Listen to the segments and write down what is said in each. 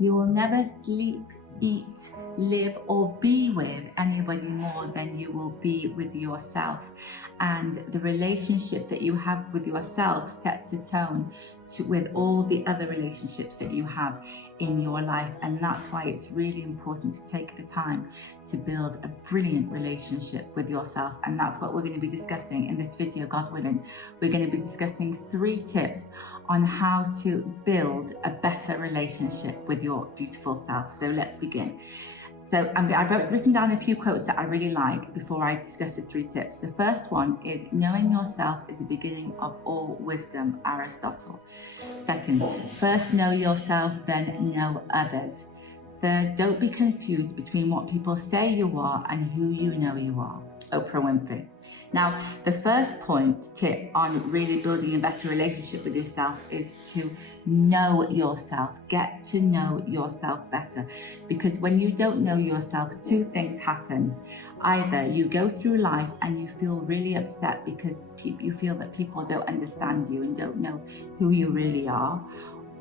You will never sleep, eat, live, or be with anybody more than you will be with yourself. And the relationship that you have with yourself sets the tone with all the other relationships that you have in your life. And that's why it's really important to take the time to build a brilliant relationship with yourself. And that's what we're going to be discussing in this video, God willing. We're going to be discussing 3 tips on how to build a better relationship with your beautiful self. So let's begin. So I've written down a few quotes that I really liked before I discuss the 3 tips. The first one is, knowing yourself is the beginning of all wisdom, Aristotle. Second, first know yourself, then know others. Third, don't be confused between what people say you are and who you know you are, Oprah Winfrey. Now, the first tip on really building a better relationship with yourself is to know yourself. Get to know yourself better. Because when you don't know yourself, 2 things happen. Either you go through life and you feel really upset because you feel that people don't understand you and don't know who you really are.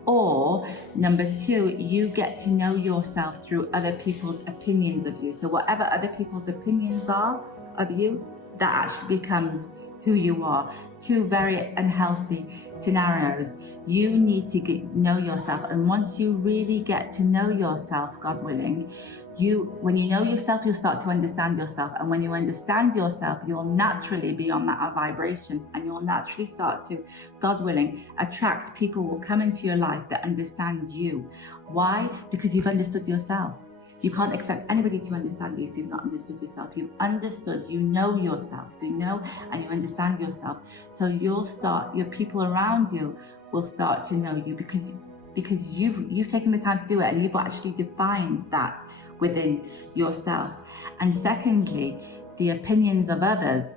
Or number 2, you get to know yourself through other people's opinions of you. So whatever other people's opinions are of you, that actually becomes who you are. 2 very unhealthy scenarios. You need to know yourself, and once you really get to know yourself, God willing, when you know yourself, you'll start to understand yourself, and when you understand yourself, you'll naturally be on that vibration, and you'll naturally start to, God willing, attract people will come into your life that understand you. Why? Because you've understood yourself. You can't expect anybody to understand you if you've not understood yourself. You've understood, you know yourself, you know and you understand yourself. So your people around you will start to know you because you've taken the time to do it, and you've actually defined that within yourself. And secondly, the opinions of others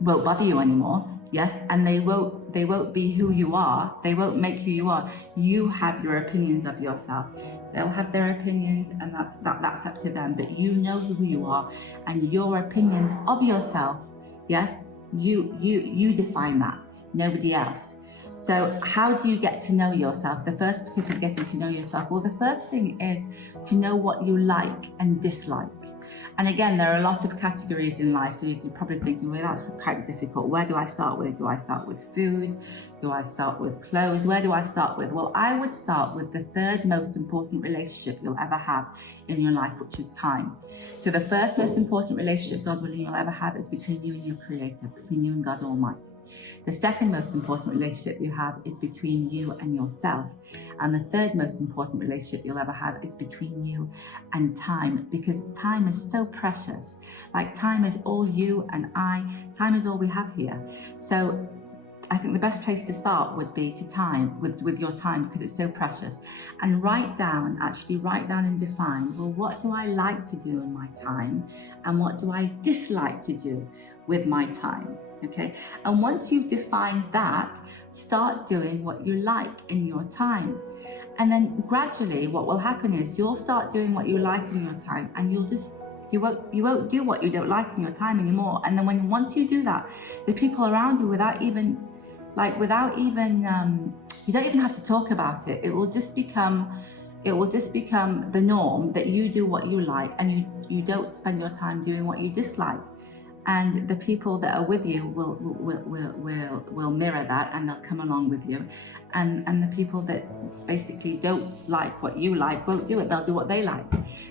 won't bother you anymore. Yes, and they won't be who you are. They won't make who you are. You have your opinions of yourself. They'll have their opinions, and that's up to them. But you know who you are, and your opinions of yourself. Yes, you define that. Nobody else. So how do you get to know yourself? The first tip is getting to know yourself. Well, the first thing is to know what you like and dislike. And again, there are a lot of categories in life, so you can probably think, well, that's quite difficult. Where do I start with? Do I start with food? Do I start with clothes? Where do I start with? Well, I would start with the 3rd most important relationship you'll ever have in your life, which is time. So the first most important relationship, God willing, you'll ever have is between you and your Creator, between you and God Almighty. The 2nd most important relationship you have is between you and yourself. And the 3rd most important relationship you'll ever have is between you and time, because time is so precious. Like, time is all you and I, time is all we have here. So I think the best place to start would be with your time, because it's so precious. And write down and define, well, what do I like to do in my time? And what do I dislike to do with my time? Okay, and once you've defined that, start doing what you like in your time. And then gradually what will happen is you'll start doing what you like in your time, and you won't do what you don't like in your time anymore. And then once you do that, the people around you, you don't even have to talk about it. It will just become the norm that you do what you like, and you don't spend your time doing what you dislike. And the people that are with you will mirror that, and they'll come along with you. And the people that basically don't like what you like won't do it. They'll do what they like.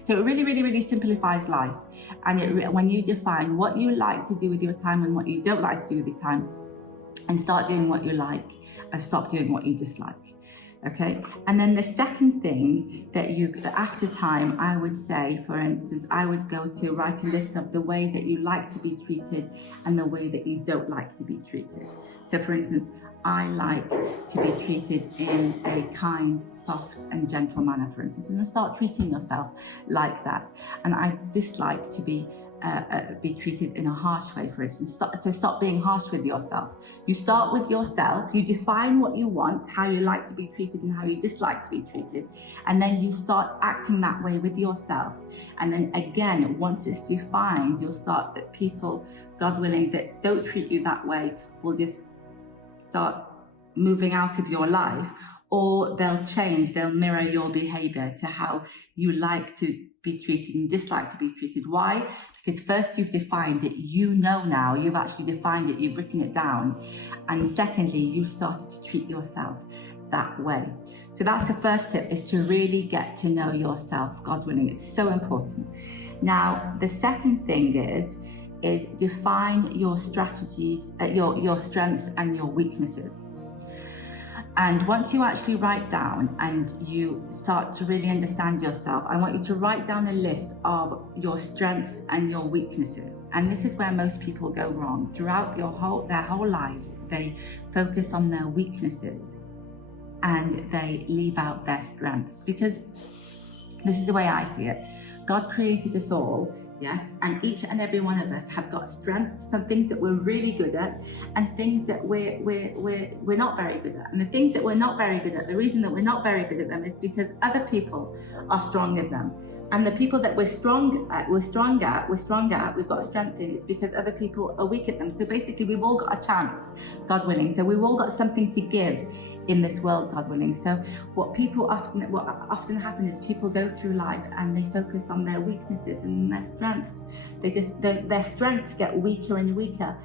So it really, really, really simplifies life. And when you define what you like to do with your time and what you don't like to do with your time, and start doing what you like and stop doing what you dislike. Okay, and then the second thing that after time, I would say, for instance, I would go to write a list of the way that you like to be treated and the way that you don't like to be treated. So for instance, I like to be treated in a kind, soft and gentle manner, for instance, and then start treating yourself like that. And I dislike to be treated in a harsh way, for instance. So stop being harsh with yourself. You start with yourself, you define what you want, how you like to be treated and how you dislike to be treated, and then you start acting that way with yourself. And then again, once it's defined, you'll start that people, God willing, that don't treat you that way will just start moving out of your life, or they'll change, they'll mirror your behavior to how you like to be treated and dislike to be treated. Why? Because first you've defined it, you know now, you've actually defined it, you've written it down. And secondly, you started to treat yourself that way. So that's the first tip, is to really get to know yourself, God willing. It's so important. Now, the second thing is define your strategies, your strengths and your weaknesses. And once you actually write down and you start to really understand yourself, I want you to write down a list of your strengths and your weaknesses. And this is where most people go wrong. Throughout their whole lives, they focus on their weaknesses and they leave out their strengths, because this is the way I see it. God created us all, yes, and each and every one of us have got strengths, some things that we're really good at, and things that we're not very good at. And the things that we're not very good at, the reason that we're not very good at them is because other people are strong at them. And the people that we're strong at, we've got strength in, it's because other people are weak at them. So basically, we've all got a chance, God willing. So we've all got something to give in this world, God willing. So what often happens is people go through life and they focus on their weaknesses and their strengths. Their strengths get weaker and weaker.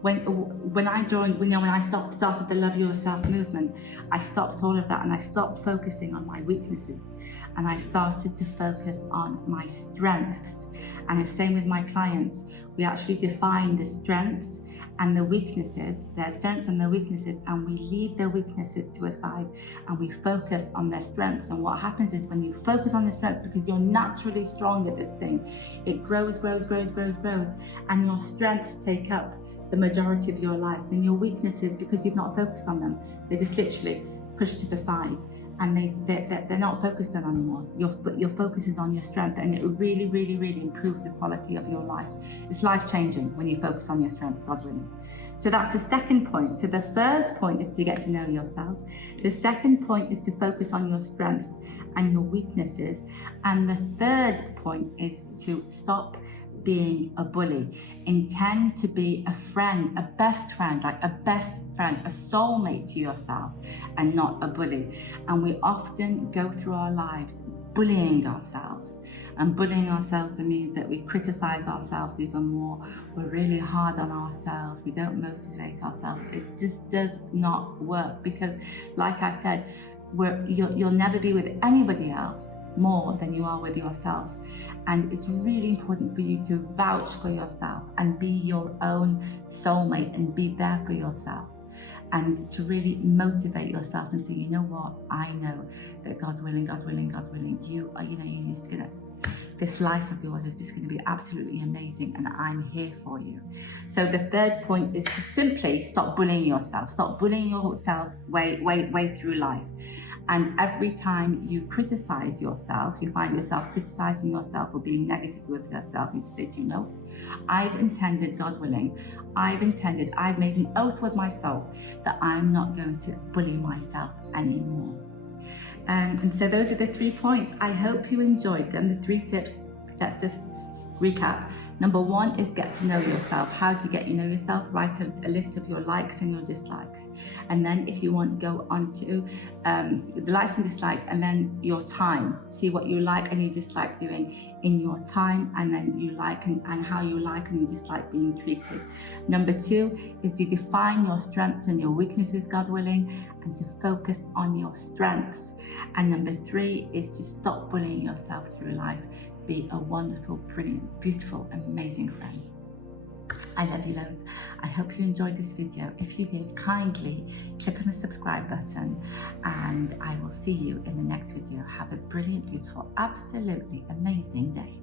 When I joined, when I started the Love Yourself movement, I stopped all of that and I stopped focusing on my weaknesses, and I started to focus on my strengths. And the same with my clients. We actually define the strengths and the weaknesses, their strengths and their weaknesses, and we leave their weaknesses to a side and we focus on their strengths. And what happens is, when you focus on the strength, because you're naturally strong at this thing, it grows, and your strengths take up the majority of your life. And your weaknesses, because you've not focused on them, they're just literally pushed to the side, and they're not focused on anymore. Your focus is on your strength, and it really improves the quality of your life. It's life-changing when you focus on your strengths, God willing. So that's the second point. So the first point is to get to know yourself. The second point is to focus on your strengths and your weaknesses. And the third point is to stop being a bully. Intend to be a friend, a best friend, a soulmate to yourself, and not a bully. And we often go through our lives bullying ourselves. And bullying ourselves means that we criticize ourselves even more. We're really hard on ourselves. We don't motivate ourselves. It just does not work, because, like I said, you'll never be with anybody else more than you are with yourself. And it's really important for you to vouch for yourself and be your own soulmate and be there for yourself, and to really motivate yourself and say, you know what, I know that God willing, you are, you're just gonna, this life of yours is just going to be absolutely amazing, and I'm here for you. So the third point is to simply stop bullying yourself. Stop bullying yourself way through life. And every time you criticize yourself, you find yourself criticizing yourself or being negative with yourself, you just say, you know, I've intended, God willing, I've made an oath with my soul that I'm not going to bully myself anymore. And so those are the 3 points. I hope you enjoyed them, the 3 tips. Let's just recap. Number 1 is get to know yourself. How to get to know yourself? Write a list of your likes and your dislikes. And then if you want, go on to the likes and dislikes, and then your time. See what you like and you dislike doing in your time, and then you like and how you like and you dislike being treated. Number 2 is to define your strengths and your weaknesses, God willing, and to focus on your strengths. And number 3 is to stop bullying yourself through life. Be a wonderful, brilliant, beautiful, amazing friend. I love you loads. I hope you enjoyed this video. If you did, kindly click on the subscribe button, and I will see you in the next video. Have a brilliant, beautiful, absolutely amazing day.